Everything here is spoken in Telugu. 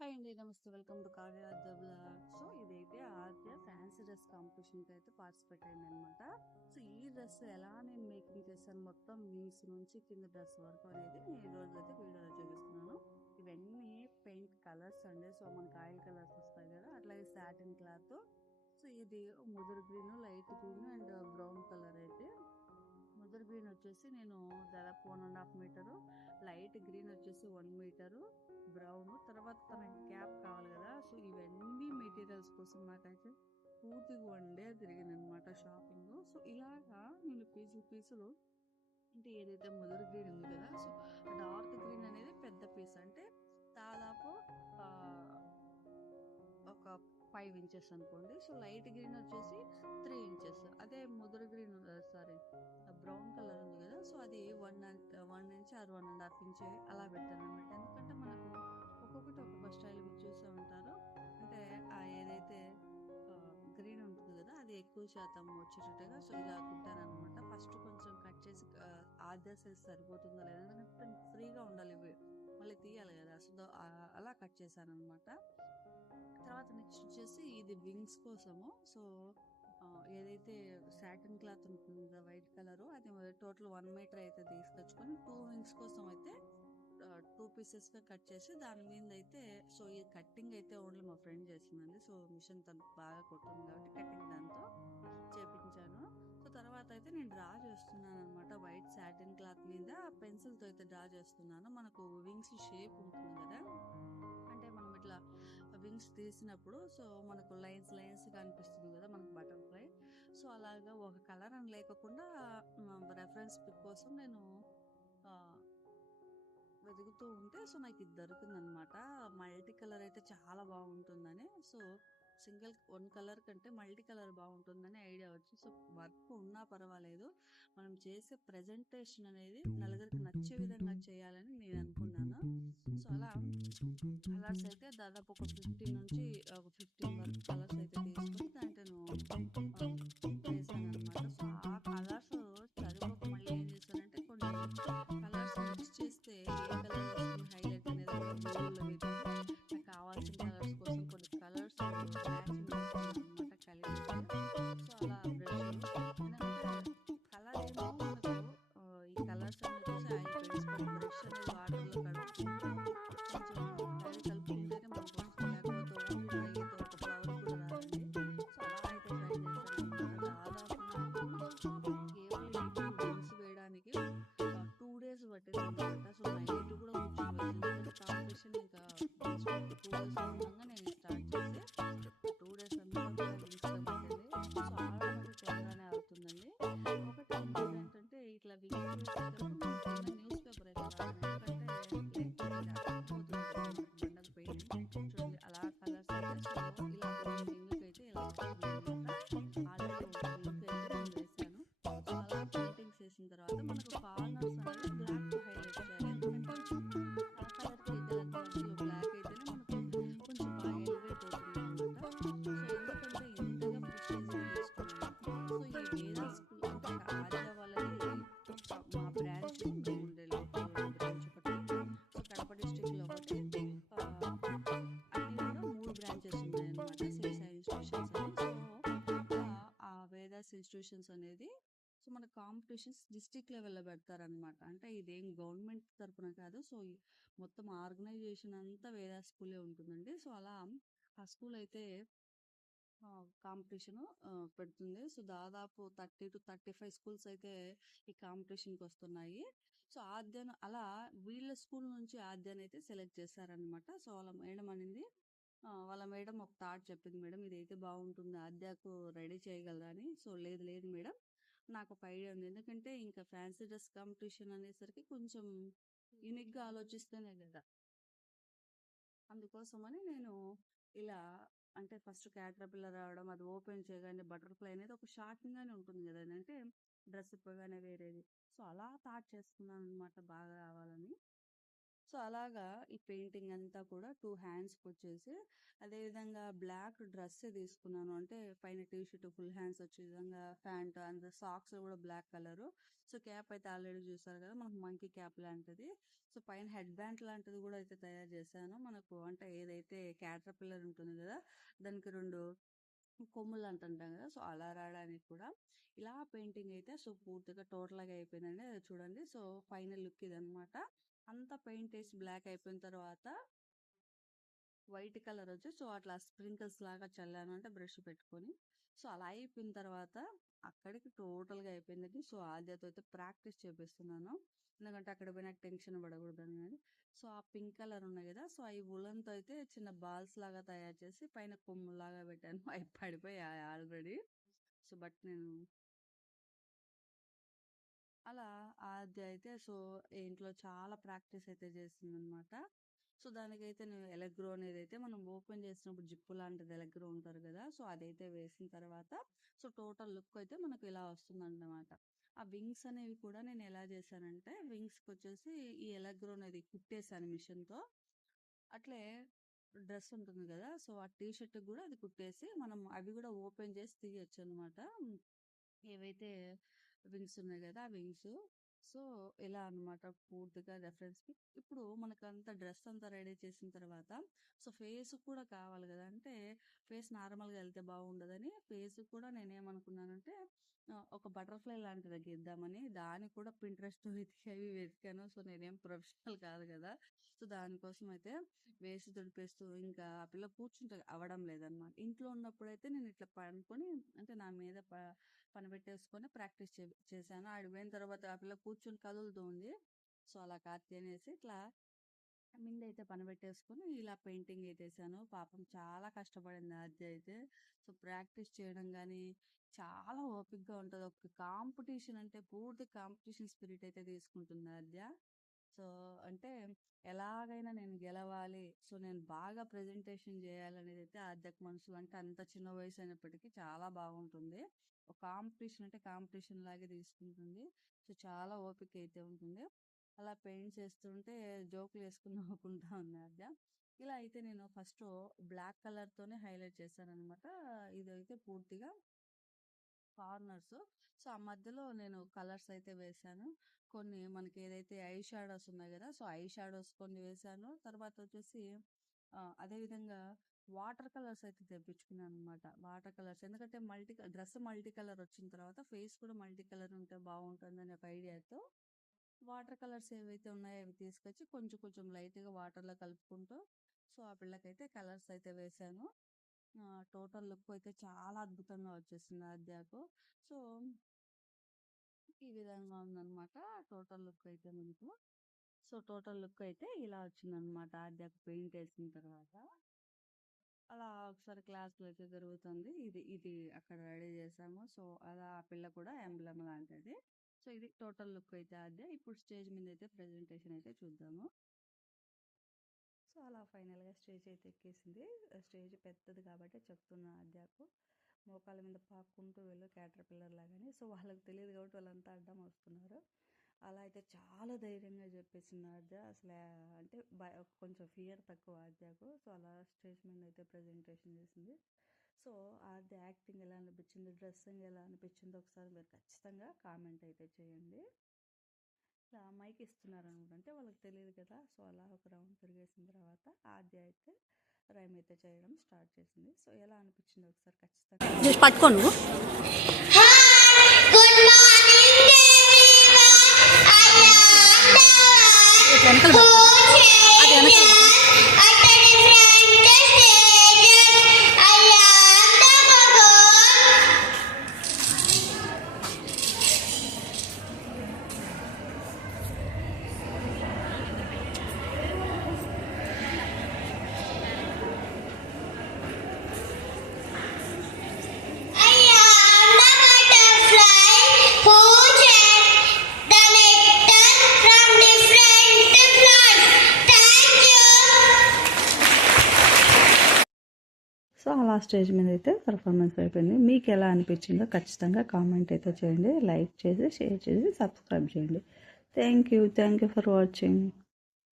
హాయ్ అండి. నమస్తే. Welcome to Kavya the blog. So ఇదైతే ఆద్య ఫ్యాన్సీ డ్రెస్ కాంపిటీషన్కి అయితే పార్టిసిపేట్ అయిందనమాట. సో ఈ డ్రెస్ ఎలా నేను మేకింగ్ చేశాను మొత్తం వింగ్స్ నుంచి కింద డ్రెస్ వరకు అనేది నేను ఈ రోజు అయితే వీడియోలో చూపిస్తున్నాను. ఇవన్నీ పెయింట్ కలర్స్ అండి. సో మనకి ఆయిల్ కలర్స్ వస్తాయి కదా, అట్లాగే సాటిన్ క్లాత్. సో ఇది ముదురు green, light green and brown colour అయితే. ముదురు గ్రీన్ వచ్చేసి నేను దాదాపు 1.5 మీటరు, లైట్ గ్రీన్ వచ్చేసి 1 మీటరు, బ్రౌన్ తర్వాత తనకి క్యాప్ కావాలి కదా. సో ఇవన్నీ మెటీరియల్స్ కోసం నాకైతే పూర్తిగా 1 డే తిరిగింది అనమాట షాపింగ్. సో ఇలాగా నేను పీసులు అంటే ఏదైతే ముదురు గ్రీన్ ఉంది కదా, సో డార్క్ గ్రీన్ అనేది పెద్ద పీస్, అంటే దాదాపు ఆ, ఒక 5 ఇంచెస్ అనుకోండి. సో లైట్ గ్రీన్ వచ్చేసి 3 ఇంచెస్. అదే ముదురు గ్రీన్ సారీ బ్రౌన్ కలర్ ఉంది కదా, సో అది 1 ఇంచ్ ఆర్ 1.5 ఇంచ్ అలా పెట్టాను అనమాట. ఎందుకంటే మనకు ఒక్కొక్కటి ఒక్కొక్క స్టైల్ మీరు చూసే ఉంటారు. అంటే ఆ ఏదైతే గ్రీన్ ఉంటుంది కదా, అది ఎక్కువ శాతం వచ్చేటట్టుగా సో ఇలా కుట్టాను అనమాట. ఫస్ట్ కొంచెం కట్ చేసి ఆద్య సైజ్ సరిపోతుందో లేదో, ఎందుకంటే ఫ్రీగా ఉండాలి ఇవి, మళ్ళీ తీయాలి కదా. సో అలా కట్ చేశాను అనమాట. తర్వాత నెక్స్ట్ వచ్చేసి ఇది వింగ్స్ కోసము. సో ఏదైతే సాటిన్ క్లాత్ ఉంటుంది కదా వైట్ కలర్, అది టోటల్ 1 మీటర్ అయితే తీసుకొచ్చుకొని 2 వింగ్స్ కోసం అయితే 2 పీసెస్ గా కట్ చేసి దాని మీద అయితే, సో ఈ కట్టింగ్ అయితే ఓన్లీ మా ఫ్రెండ్ చేసిందండి. సో మిషన్ తను బాగా కొడుతుంది కాబట్టి కటింగ్ దాంతో చేపించాను. సో తర్వాత అయితే నేను డ్రా చేస్తున్నాను అనమాట. వైట్ సాటిన్ క్లాత్ మీద పెన్సిల్ తో అయితే డ్రా చేస్తున్నాను. మనకు వింగ్స్ షేప్ ఉంటుంది కదా, అంటే మనం ఇట్లా వింగ్స్ తీసినప్పుడు సో మనకు లైన్స్ లైన్స్ కనిపిస్తుంది కదా మనకు బటర్ఫ్లై. సో అలాగా ఒక కలర్ అని లేకుండా రెఫరెన్స్ పిక్ కోసం నేను ఆ, వెతుకుతూ ఉంటే సో నాకు ఇది దొరికింది అనమాట. మల్టీ కలర్ అయితే చాలా బాగుంటుందని, సో సింగిల్ 1 కలర్ కంటే మల్టీ కలర్ బాగుంటుందని ఐడియా వచ్చి, సో వర్క్ ఉన్నా పర్వాలేదు, మనం చేసే ప్రెజెంటేషన్ అనేది నలుగురికి నచ్చే విధంగా చేయాలని నేను అనుకున్నాను. సో అలా కలర్స్ అయితే దాదాపు ఒక 15 నుంచి ఒక 15 వరకు కలర్స్ అయితే తీసుకుని దాంట్లో వేసాను అనమాట. సో ఆ కలర్స్ సరిపోక మళ్ళీ ఏం చేశానంటే కొన్ని కలర్స్ మిక్స్ చేస్తే ఏ కలర్ వస్తుంది హైలైట్ అనేది కూడా గూగుల్లో వెతికి నాకు కావాల్సిన కలర్స్ కోసం కొన్ని కలర్స్ మ్యాచింగ్ చేసుకున్నాను అనమాట కలిపేసి. సో అలా బ్రష్ ఎందుకంటే కలర్ ఏమో మనకు ఈ కలర్స్ అన్ని వచ్చేసి ఆయిల్ పెయింట్స్, బట్ బ్రష్ అనేది వాటర్లో కడుక్కుంటూ కొంచెం తడి కలుపుకుంటేనే మనకు వస్తుంది, లేకపోతే ఓన్లీ డ్రై అయితే ఒక ఫ్లవర్ కూడా రాదండి. సో అలా అయితే ట్రై చేశాను అనమాట. దాదాపు నాకు కేవలం ఈ వింగ్స్ వేయడానికి 2 డేస్ పట్టింది అనమాట. సో నైట్ కూడా కూర్చోలేదు, ఎందుకంటే కాంపిటీషన్ ఇంకా జస్ట్ ఒక 2 డేస్ ఉండగా నేను స్టార్ట్ చేసి 2 డేస్ అంతా కూడా వింగ్స్ తో పట్టింది. సో ఆడడం అయితే త్వరగానే అవుతుందండి. ఒకటి ఇంకోటి ఏంటంటే ఇట్లా వింగ్స్ వేసేటప్పుడు మనం కింద న్యూస్ పేపర్ అయితే వాడము, ఎందుకంటే లేకపోతే ఇది అతుక్కుపోతుంది కదా మనకు బండకు పెయిన్. చూడండి అలా కలర్స్ అయితే, సో ఇలా ఒక వింగ్కి అయితే ఇలా వస్తుంది అనమాట. ఆల్రెడీ ఒక వింగ్ అయితే నేను వేసాను. సో అలా పెయింటింగ్స్ వేసిన తర్వాత మనకు కార్నర్స్ అనేది బ్లాక్ తో హైలైట్ చేయాలి, ఎందుకంటే ఆ కలర్ కి దానికి మధ్యలో బ్లాక్ అయితేనే మనకు కొంచెం బాగా ఎలివేట్ అవుతుంది అనమాట. సో ఎందుకంటే ఇంతగా ప్రెస్టేజ్ గా తీసుకున్నాను. సో ఈ వేదా స్కూల్ అంటే ఆద్య వాళ్ళది మా బ్రాంచ్ మేము ఉండే లోకల్ బ్రాంచ్ ఒకటి, సో కడప డిస్టిక్ లో ఒకటి, ఆ, అన్ని కూడా 3 బ్రాంచెస్ ఉన్నాయి అనమాట. శ్రీ సాయి ఇన్స్టిట్యూషన్స్ అని. సో ఆ వేదాస్ ఇన్స్టిట్యూషన్స్ అనేది సో మన కాంపిటీషన్స్ డిస్ట్రిక్ట్ లెవెల్లో పెడతారనమాట. అంటే ఇదేం గవర్నమెంట్ తరపున కాదు. సో మొత్తం ఆర్గనైజేషన్ అంతా వేదా స్కూలే ఉంటుందండి. సో అలా ఆ స్కూల్ అయితే కాంపిటీషన్ పెడుతుంది. సో దాదాపు 30 to 35 స్కూల్స్ అయితే ఈ కాంపిటీషన్ కి వస్తున్నాయి. సో ఆద్యను అలా వీళ్ళ స్కూల్ నుంచి ఆద్యాన్ని అయితే సెలెక్ట్ చేశారనమాట. సో వాళ్ళ మేడం అనింది, వాళ్ళ మేడం ఒక థాట్ చెప్పింది, మేడం ఇదైతే బాగుంటుంది ఆద్యకు రెడీ చేయగలరా అని. సో లేదు లేదు మేడం, నాకు ఒక ఐడియా ఉంది, ఎందుకంటే ఇంకా ఫ్యాన్సీ డ్రెస్ కాంపిటీషన్ అనేసరికి కొంచెం యూనిక్ గా ఆలోచిస్తేనే కదా, అందుకోసమని నేను ఇలా అంటే ఫస్ట్ క్యాటర్పిల్లర్ రావడం, అది ఓపెన్ చేయగానే బటర్ఫ్లై అనేది ఒక షాకింగ్ గానే ఉంటుంది కదా, అంటే డ్రెస్ ఇప్పగానే వేరేది. సో అలా థాట్ చేసుకున్నాను అనమాట బాగా రావాలని. సో అలాగా ఈ పెయింటింగ్ అంతా కూడా 2 హ్యాండ్స్కి వచ్చేసి, అదేవిధంగా బ్లాక్ డ్రెస్ తీసుకున్నాను. అంటే పైన టీ షర్ట్ ఫుల్ హ్యాండ్స్ వచ్చే విధంగా ప్యాంట్ అండ్ సాక్స్ కూడా బ్లాక్ కలరు. సో క్యాప్ అయితే ఆల్రెడీ చూసారు కదా, మనకు మంకీ క్యాప్ లాంటిది. సో పైన హెడ్ బ్యాండ్ లాంటిది కూడా అయితే తయారు చేశాను. మనకు అంటే ఏదైతే క్యాటర్పిల్లర్ ఉంటుంది కదా, దానికి 2 కొమ్ములు అంటుంటాం కదా, సో అలా రావడానికి కూడా ఇలా పెయింటింగ్ అయితే సో పూర్తిగా టోటల్గా అయిపోయిందండి. అది చూడండి. సో ఫైనల్ లుక్ ఇదనమాట. అంతా పెయింట్ వేసి బ్లాక్ అయిపోయిన తర్వాత వైట్ కలర్ వచ్చి సో అట్లా స్ప్రింకిల్స్ లాగా చల్లాను, అంటే బ్రష్ పెట్టుకొని. సో అలా అయిపోయిన తర్వాత అక్కడికి టోటల్గా అయిపోయిందండి. సో ఆద్యతో అయితే ప్రాక్టీస్ చేపిస్తున్నాను, ఎందుకంటే అక్కడ పోయినా టెన్షన్ పడకూడదని. సో ఆ పింక్ కలర్ ఉన్నాయి కదా, సో అవి ఉలన్తో అయితే చిన్న బాల్స్ లాగా తయారు చేసి పైన కొమ్ములాగా పెట్టాను. అవి పడిపోయాయి ఆల్రెడీ. సో బట్ నేను అలా ఆద్య అయితే సో ఇంట్లో చాలా ప్రాక్టీస్ అయితే చేసిందనమాట. సో దానికైతే నేను ఎలగ్రో అనేది అయితే మనం ఓపెన్ చేసినప్పుడు జిప్పు లాంటిది ఎలగ్రో ఉంటారు కదా, సో అదైతే వేసిన తర్వాత సో టోటల్ లుక్ అయితే మనకు ఇలా వస్తుందన్నమాట. ఆ వింగ్స్ అనేవి కూడా నేను ఎలా చేశానంటే, వింగ్స్కి వచ్చేసి ఈ ఎలగ్రో అనేది కుట్టేశాను మిషన్తో. అట్లే డ్రెస్ ఉంటుంది కదా, సో ఆ టీ షర్ట్ కూడా అది కుట్టేసి మనం అవి కూడా ఓపెన్ చేసి తీయచ్చు అనమాట. ఏవైతే వింగ్స్ ఉన్నాయి కదా, ఆ వింగ్స్. సో ఇలా అనమాట పూర్తిగా రెఫరెన్స్ పిక్. ఇప్పుడు మనకంతా డ్రెస్ అంతా రెడీ చేసిన తర్వాత సో ఫేస్ కూడా కావాలి కదా, అంటే ఫేస్ నార్మల్గా వెళ్తే బాగుండదని ఫేస్ కూడా నేనేమనుకున్నానంటే ఒక బటర్ఫ్లై లాంటిది గీద్దామని, దానికి కూడా పింట్రెస్ట్ వెతికాను. సో నేనేం ప్రొఫెషనల్ కాదు కదా, సో దానికోసం అయితే వేసి తుడిపేస్తూ ఇంకా ఆ పిల్ల కూర్చుంటే అవ్వడం లేదనమాట. ఇంట్లో ఉన్నప్పుడైతే నేను ఇట్లా పనుకొని, అంటే నా మీద పని పెట్టేసుకొని ప్రాక్టీస్ చేశాను. ఆడిపోయిన తర్వాత ఆ పిల్ల కూర్చుని కదులుతుంది. సో అలా కాదు అనేసి ఇట్లా ముందైతే పని పెట్టేసుకొని ఇలా పెయింటింగ్ వేసేసాను. పాపం చాలా కష్టపడింది ఆద్య అయితే. సో ప్రాక్టీస్ చేయడం కానీ చాలా ఓపిక్గా ఉంటుంది. ఒక కాంపిటీషన్ అంటే పూర్తి కాంపిటీషన్ స్పిరిట్ అయితే తీసుకుంటుంది ఆద్య. సో అంటే ఎలాగైనా నేను గెలవాలి, సో నేను బాగా ప్రెజెంటేషన్ చేయాలనేది అయితే ఆద్యకు మనసులో. అంటే అంత చిన్న వయసు అయినప్పటికీ చాలా బాగుంటుంది. ఒక కాంపిటీషన్ అంటే కాంపిటీషన్ లాగే తీసుకుంటుంది. సో చాలా ఓపిక అయితే ఉంటుంది. అలా పెయింట్ చేస్తుంటే జోకులు వేసుకుని నవ్వుకుంటా ఉంది ఆద్య. ఇలా అయితే నేను ఫస్ట్ బ్లాక్ కలర్తోనే హైలైట్ చేశాను అనమాట. ఇదైతే పూర్తిగా కార్నర్స్. సో ఆ మధ్యలో నేను కలర్స్ అయితే వేశాను. కొన్ని మనకి ఏదైతే ఐ షాడోస్ ఉన్నాయి కదా, సో ఐ షాడోస్ కొన్ని వేశాను. తర్వాత వచ్చేసి అదేవిధంగా వాటర్ కలర్స్ అయితే తెప్పించుకున్నాను అనమాట. వాటర్ కలర్స్ ఎందుకంటే డ్రెస్ మల్టీ కలర్ వచ్చిన తర్వాత ఫేస్ కూడా మల్టీ కలర్ ఉంటే బాగుంటుందని ఒక ఐడియాతో వాటర్ కలర్స్ ఏవైతే ఉన్నాయో అవి తీసుకొచ్చి కొంచెం కొంచెం లైట్గా వాటర్లో కలుపుకుంటూ సో ఆ పిల్లకైతే కలర్స్ అయితే వేశాను. టోటల్ లుక్ అయితే చాలా అద్భుతంగా వచ్చేసింది ఆద్యకు. సో ఈ విధంగా ఉందన్నమాట టోటల్ లుక్ అయితే మనకు. సో టోటల్ లుక్ అయితే ఇలా వచ్చిందనమాట ఆద్యకు పెయింట్ వేసిన తర్వాత. అలా ఒకసారి క్లాస్లో అయితే జరుగుతుంది. ఇది అక్కడ రెడీ చేసాము. సో అలా ఆ పిల్ల కూడా ఎంబ్లమ్ లాంటిది. సో ఇది టోటల్ లుక్ అయితే ఆద్య. ఇప్పుడు స్టేజ్ మీద అయితే ప్రెజెంటేషన్ అయితే చూద్దాము. సో అలా ఫైనల్గా స్టేజ్ అయితే ఎక్కేసింది. స్టేజ్ పెద్దది కాబట్టి చెప్తున్నా ఆద్యకు, మోకాల మీద పాక్కుంటూ వెళ్ళు క్యాటర్పిల్లర్ లాగానే. సో వాళ్ళకి తెలియదు కాబట్టి వాళ్ళంతా అడ్డం వస్తున్నారు. అలా అయితే చాలా ధైర్యంగా చెప్పేసింది ఆద్య. అసలు అంటే కొంచెం ఫియర్ తక్కువ ఆద్యకు. సో అలా స్టేజ్ మీద అయితే ప్రజెంటేషన్ చేసింది. సో ఆద్య యాక్టింగ్ ఎలా అనిపించింది, డ్రెస్సింగ్ ఎలా అనిపించింది ఒకసారి మీరు ఖచ్చితంగా కామెంట్ అయితే చేయండి. ఇలా మైక్ ఇస్తున్నారు అనుకుంటే వాళ్ళకి తెలియదు కదా. సో అలా ఒక రౌండ్ తిరిగేసిన తర్వాత ఆద్య అయితే రైమ్ అయితే చేయడం స్టార్ట్ చేసింది. సో ఎలా అనిపించింది ఒకసారి ఖచ్చితంగా పట్టుకోను. సో అలా స్టేజ్ మీద అయితే పర్ఫార్మెన్స్ అయిపోయింది. మీకు ఎలా అనిపించిందో ఖచ్చితంగా కామెంట్ అయితే చేయండి, లైక్ చేసి షేర్ చేసి సబ్స్క్రైబ్ చేయండి. Thank you for watching.